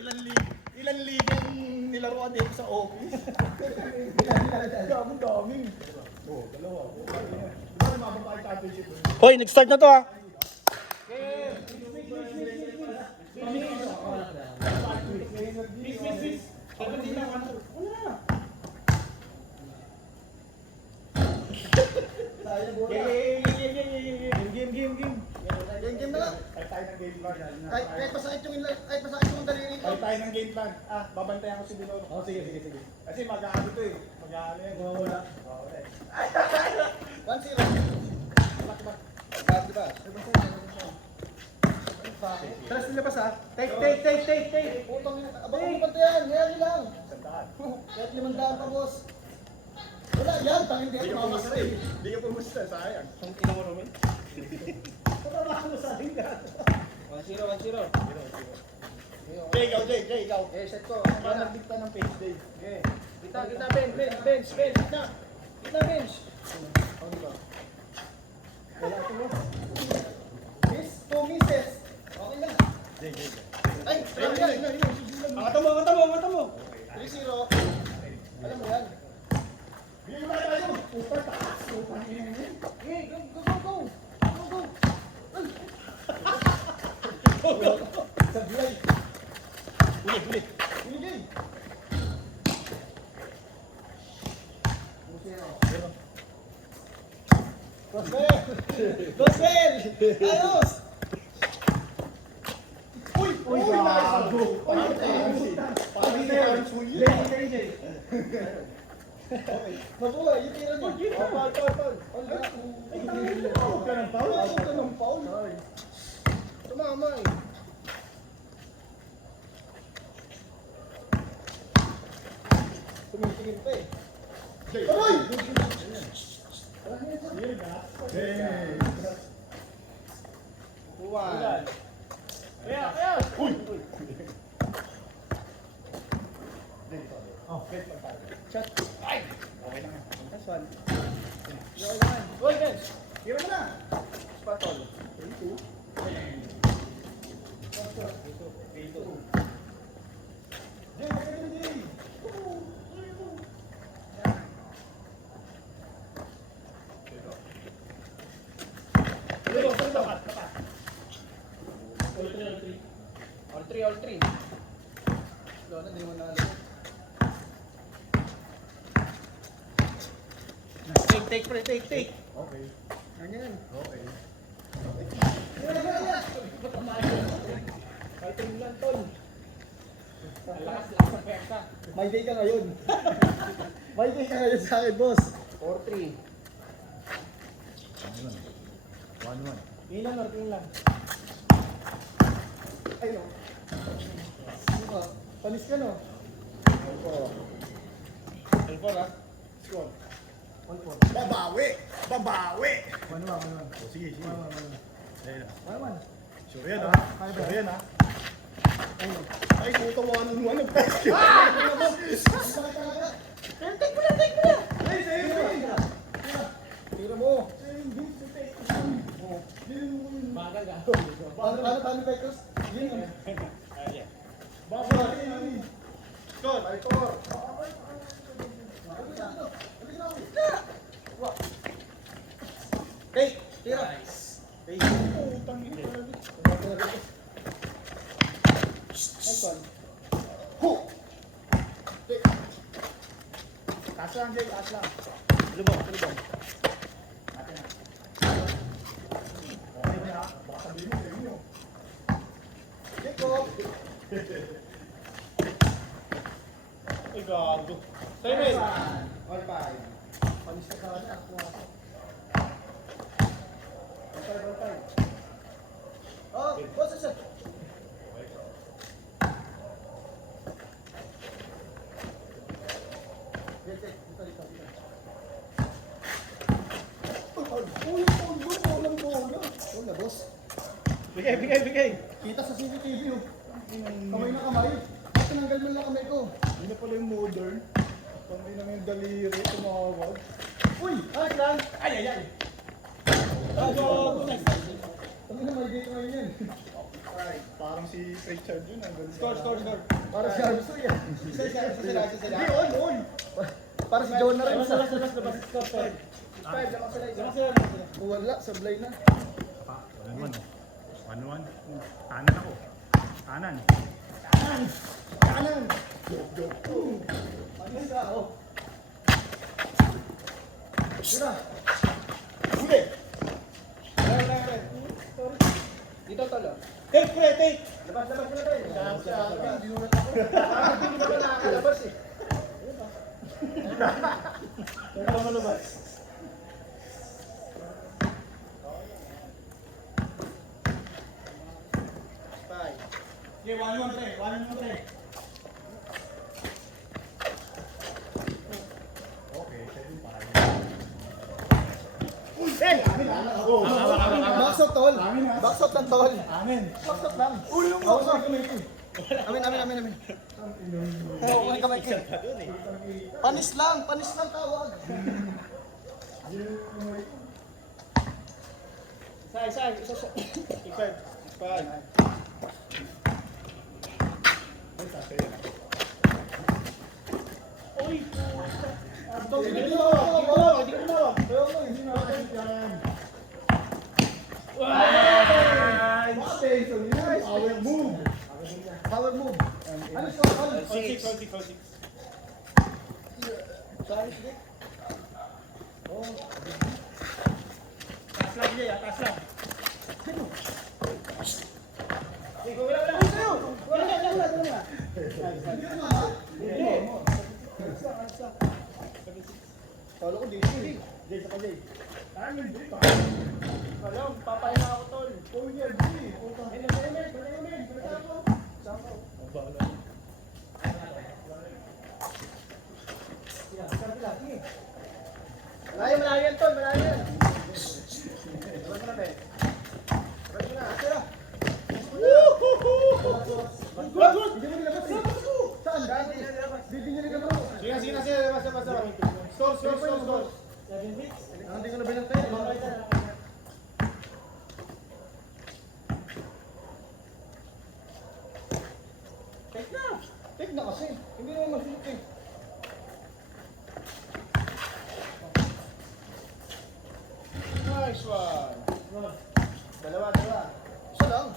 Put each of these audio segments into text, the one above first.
Ilan ligang nilaruan dito sa office? Daming. Oh, dalawa. Di ba mababa yung championship? Hoy, nag-start na to ah. Game na lang. Kahit tayo ng game plan. Kahit pasakit yung daliri ko. Kahit tayo ng game plan. Babantayan ko si Biloro. Oh, sige. Kasi mag-aano to eh. Mag-aano yan. Wala. 1-0. Diba? Taras nilabas ah. Take. Putang ina. Abang mo pa yan. Ngayon lang. Sandaan. Kahit 500 pa, boss. Wala yan. Tangin din. Hindi ka pumusta eh. Hindi ka pumusta. Sayang. Ang ina mo naman. Patrabaho mo sa akin ka. 1-0. Jay, ikaw. Eh, set ko. Ikaw nagdikta ng page day. Kita, bench. Kita, bench. Wala ito mo. Miss, 2 misses. Okay lang. Jay. Ay, alam yan. Angata mo. 3-0. Alam mo yan. Bigyan mo tayo. Super taas. Super ina yun. Okay, go. Sablay. Ulit. Binigay. Gospel! Ayos! Uy, gago. Mabuhay, yung tira niya. Paul. Huwag ka ng foul. Huwag ka ng foul. Tumama eh. Tumitingin pa eh. Aray! Buwan. Kaya. Uy. Oh, bet lang tayo. Shot. Ay. Okay na nga. That's one. Okay naman. Uy, bench. Tira mo na. Spatol. 3-2. Jay, magaling Jay. All three. Wala na, di mo na alam. Take. Okay. Ganyan. Okay. Fighting lang, tol. Lakas ng persa. May day ka ngayon. May day ka ngayon sa akin, boss. 4-3. 1-1. Tingin lang. Ay, no. Ano ka? Panis ka, no? Alpor ah. Score. 1-4. Babawi. 1-1. Oh, sige. Ayun na. 1-1. Sure yan ha. Ay, puto 1-1 ang best. Take mo na! Ay, sa'yo. Tira mo. Bagal ka. Paano, Pecos? Yun. Babawi. Score. Hey, tira. Putang ina. Next one. Taas lang, Jay. Taas lang. Lubong. Natin na. Okay na ha. Baka sabihin mo, sabihin mo. Take off. Ay, gago. Sa'yo, men. All five. Panis ka sa kanya. All five. Oh, boss, sir. Bola, boss. Bigay. Kita sa CCTV, oh. Kamay na kamay. Ba't tinanggal mo lang kamay ko? Hindi na pala yung modern. Pandi na yung daliri. Tumawag. Uy! Ayos lang! Ay. Kami na may date ngayon yan. Parang si Richard yun. Score. Para si Armstrong yan. Sila. Hindi, all. Para si John na rin sa... Score. Wala, sablay na. 1-1. Kanan ako. Kanan. Kanan! Panis ka, oh. Tira! Huli. Dito tolo. Take. Labas mo na tayo. Hindi mo na Hindi mo na nakakalabas eh. Ikaw ang malabas. Okay, 1-1 pre. 1-1 pre. Okay, 7-5. Uy, Ben! Backsot, tol. Amin, ha? Backsot lang, tol. Amin. Backsot lang. Uy, yung Ako sa. kamay. Amin. Oo, ulit kamay ko. Panis lang tawag. Isa. Ikad. Five. Hindi ko Power move. Ano siya, tol? All six. Taas lang, Jay. Taas lang. Kala ko dito eh. Jay, saka Jay. Alam, papahinga ako tol. Malayo yan, tol. Malayo yan. Hindi mo nilabas eh. Saan? Hindi niya nilabas. Sige na. Basta. Score. Hindi ko na binantay. Take na kasi. Hindi naman masulok eh. Nice one. Dalawa. Isa lang.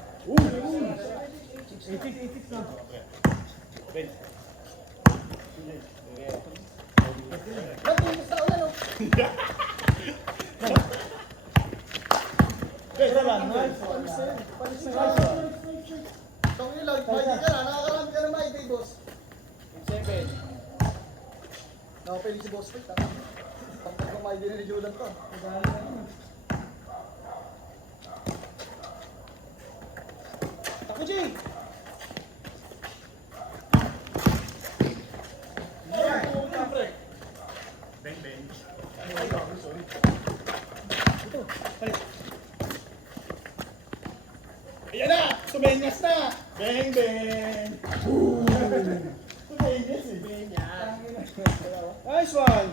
Nagtinis na ulan, oh. Panis na. Tong ilang, may di ka na. Nakakarami ka na may day, boss. 7. Nakapili si boss Pete, ha? Pagkat kung may di na ni Julan to. Ako, Jay. Bang. Ayan na! Tumenyas na! Bang! Tumenyas eh. Nice one.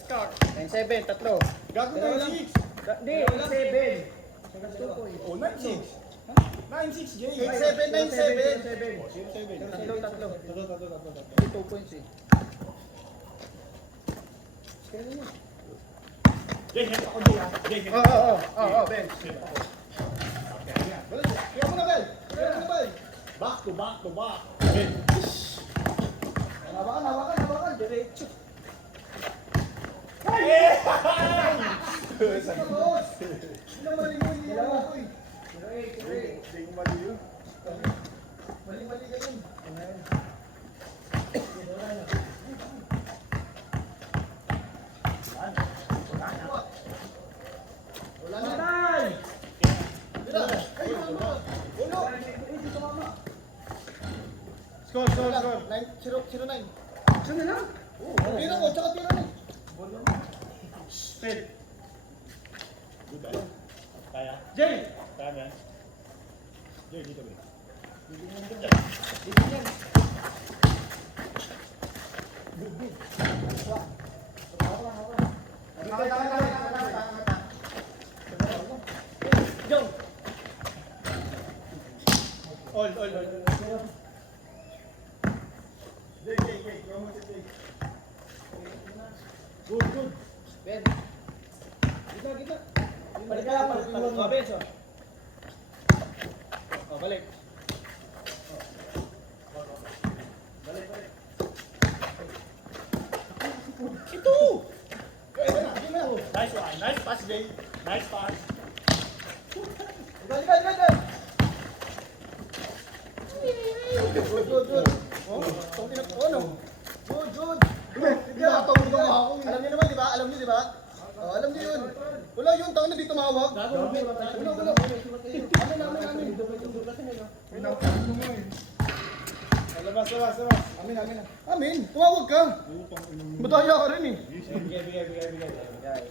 Score. 9-7, tatlo. Gago Dalawa na lang. 6. Hindi, 7. Oh, 9-6. 9-6, Jay. 8-7, 9-7. Tatlo. 2 points eh. Jay, help ako, Jay. Jay, help. Oo, Ben. Kaya mo na, Bel. Back to back. Hawakan. Diretso. Isa ka, boss. Hindi na mali-mali yan, boy. Hindi ko mali yun. Mali-mali ka yun. Wala na. Tira. Ay, ulo. Score. 9-0-9. Saan na lang? Tira ko, tsaka tira na. Straight. Good eye. Kaya? Jay. Kaya yan? Jay, dito ba? Jong. All. Jay. Go mo si Jay. Good. Ben. Gitna. Balik ka lang, balik ka lang. Oh, Ben, so. Oh, balik. Ito! Game na. Nice one. Nice pass, Jay. Nice pass. Good. Oh, itong pinag-ano. Good. Nakatawag na nga ako. Alam niyo naman, di ba? Alam niyo, di ba? Oh, alam niyo yun. Wala yun, tao na dito tumawag. Wala. Amin. Labas. Amin, tumawag ka. Madaya ka rin eh. Bigay.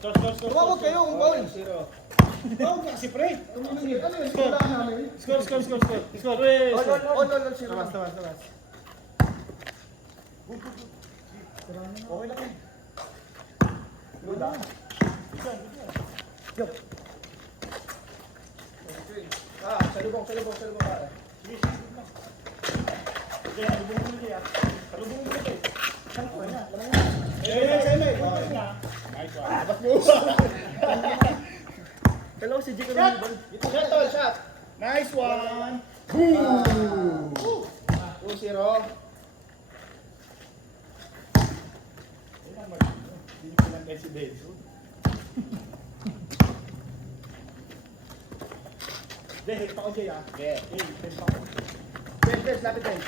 Score. Tumawag kayo kung bawal. 0. Tawag na si Pre. Ano yun? Wala namin. Score. All, zero. Labas. Okay lang eh. Good ah. Salubong ka. Okay, salubungin mo Jay ah. Salubungin mo Jay. Saan ko na? Sa'yo na. Nice one. Labas mo. Hello, si Jika Shot. Nice one. 2-0. Hindi ko lang si Benzo. Jay, help ako Jay ah. Okay. Jay, help ako. Ben, lapit Ben.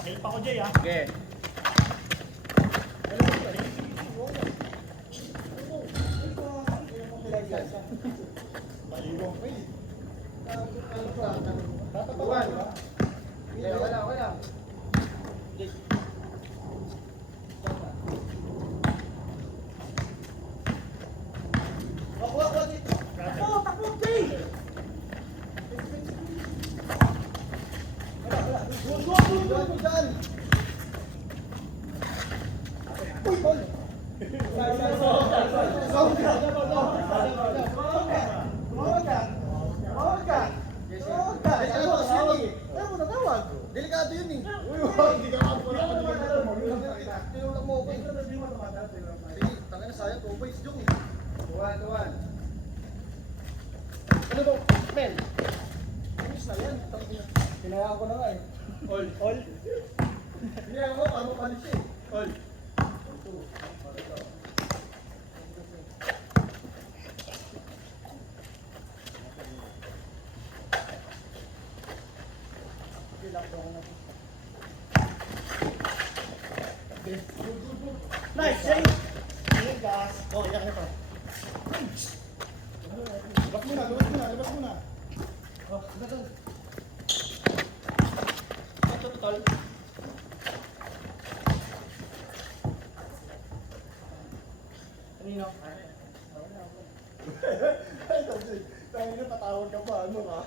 Help ako Jay ah. Okay. Paliwang pa eh. Tatatawan. Wala. Takbo, Jay! Good, dyan. Uy, ball. Delikado yun eh. Hindi ka makapunan ka dito. Tinulak mo ako eh. Sige, tangin na sayang, 2 points yung eh. Tuwan. Ano ba? Ben. Finish na yan. Pinayaan ko na nga eh. All. Pinayaan mo, paano panis eh. All. Nice, Jay. Hey, guys. Oh, iyak na pa. Labas muna. Oh, ito. Ito, tol. Kanino? Tayo na, tatawag ka pa. Ano ka?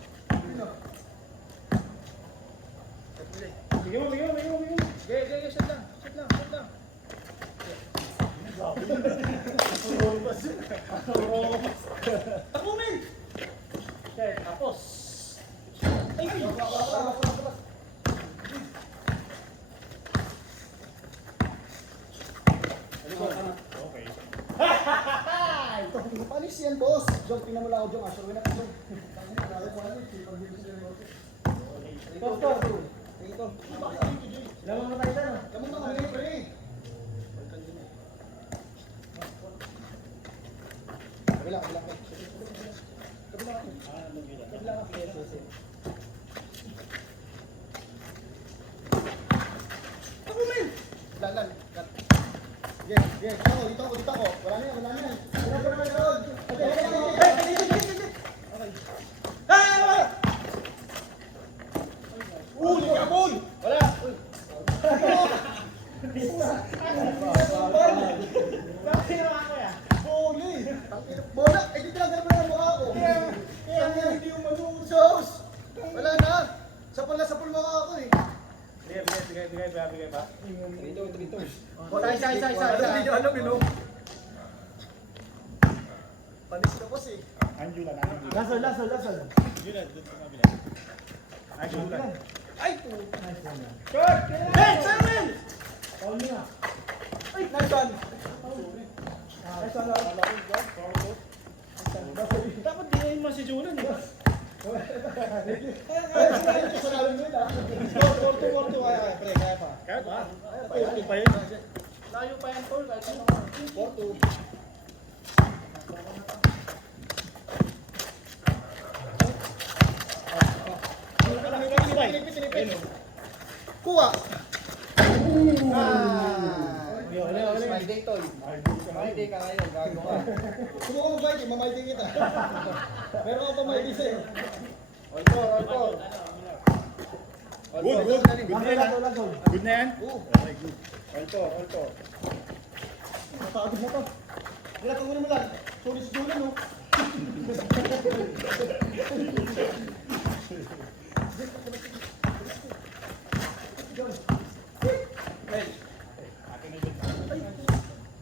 Bigyan mo. Okay, shot lang. Takbo, men! Okay, tapos. Okay. Panis yan, boss. Jong, tingnan mo lang ako, Jong. Asya, wala ka, Jong. Ito. Ilan mo tayo dyan? Kamu na kami, pre. Kabila. Lan. Yes. Dito ako. Wala na yan. Uli ka, boy! Wala. Uy. Boli! Bola, dito lang ganun ang mukha ko. Kaya hindi yung maluso. Sos! Wala na. Sapul mo ako eh. Bigay pa. Trito. Isa. Hindi nyo alam, no? Panis na boss eh. Angela. Lasol. Angela, doon sa kabila. Ay, sulat. Ay! Nice one yan. Short! Hey, Simon! Foul mo na. Ay, nice one! Nice one, Lord. Dapat dinayin mo si Julian. Ay, sinayin ko sa lalim mo yun, ah. Score 4-2, kaya, pre, kaya pa. Kaya ba? Ay, pa yun. Layo pa yan, Tol. Kahit ano. 4-2. Kuha! Smile day, Tol. Smile day ka ngayon. Gago ka. Subukan mo ba yun? Mamayding kita. Meron ka pamayding sa'yo. All four, all four. Good, good. Good na yan. Last one. Good na yan? Oo. Okay, good. All four, all four. Napagod na to. Ginatang mo naman lang. Sorry si Julian, no?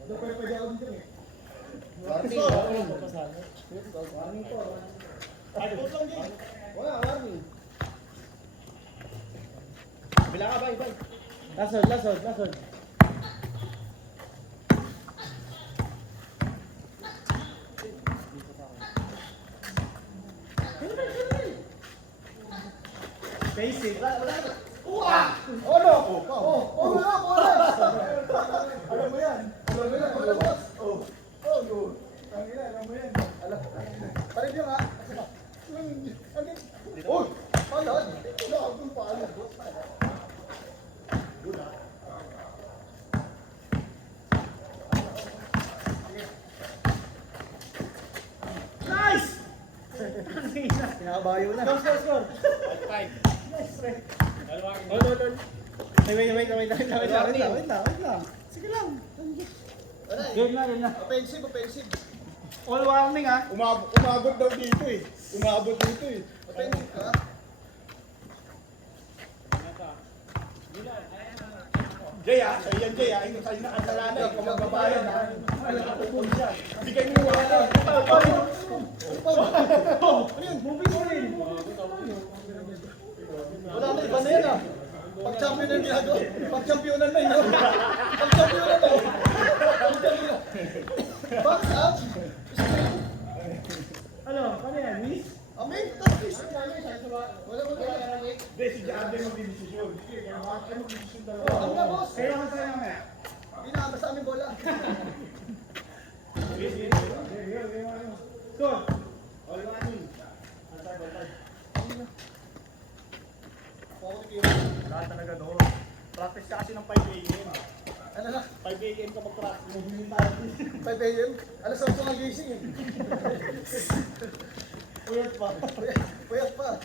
Daw pwede ako dito eh. Warning, warning. Warning po. Ay, put lang din. Wala, warning. Bila ka, bay, bay. Last one, last one, last one. Basic. Oh, no! Oh, wala, wala! Alam mo yan. Alam mo yan, wala, boss. Oh, good. Ang ina, alam mo yan. Alam. Parin yun, ha? Uy! Palad! Wala akong palad. Good, ha? Nice! Pinakabayo na. Score. Five. Nice, Ray. Hold, hold, hold. Wait lang. Sige lang. Wala eh. Game na. Offensive, offensive. All warning ah. Umabot daw dito eh. Umabot dito eh. Offensive ka? Jay, ah. Sa'yo yan, Jay, ah. Sa'yo na kasalanan. Kung magbabayan, ah. Bigay mo yung wala. Ano yun? Moving on eh. Wala na, iba na yan ah. Pag-champion na ginagawa. Pag-championan na yun. Pag-championan na. Pag-championan. Box up. Ano? Ano yan? Miss? Amin, tapos. Wala mo wala. Hindi, si Jaden mag-desisyon. Ano mag-desisyon dalawa? Ano na, boss? Kaya ka sa'yo nga. Hindi na, basta aming bola. Score. All warning. Ako ni Kira. Wala talaga doon. Practice ka kasi ng 5 a.m. Ano na? 5 a.m. ka mag-practice. 5 a.m. Alas 8 ang gising eh. Weird pa. Puyat pa.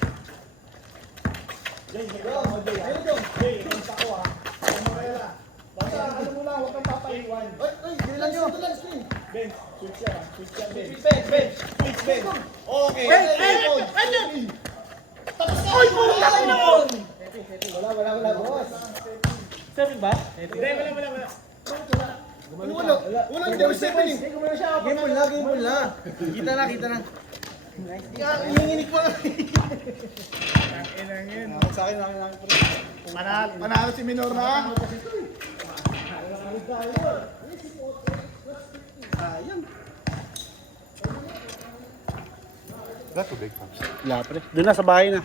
Jay, may Go. kasama mo, Jay, ah. Ayun daw. Jay, ikaw ako, ah. Ano mo kaya? Basta, ano mo lang, huwag kang papaiwan. Ay, ginilan nyo. Ito lang, screen. Ben, switch yan, ah. Switch yan, Ben. Bench, bench. Switch, Ben. Okay. Tapos na! Ay, puta ka na po! Wala, boss. Seven ba? Hindi, wala. Wala, hindi ako stepping. Game mo lang. Kita na. Hinginig pa. Inang yun. Sa akin, Panalo si Minor na. Wala pre. Doon na sa bahay na.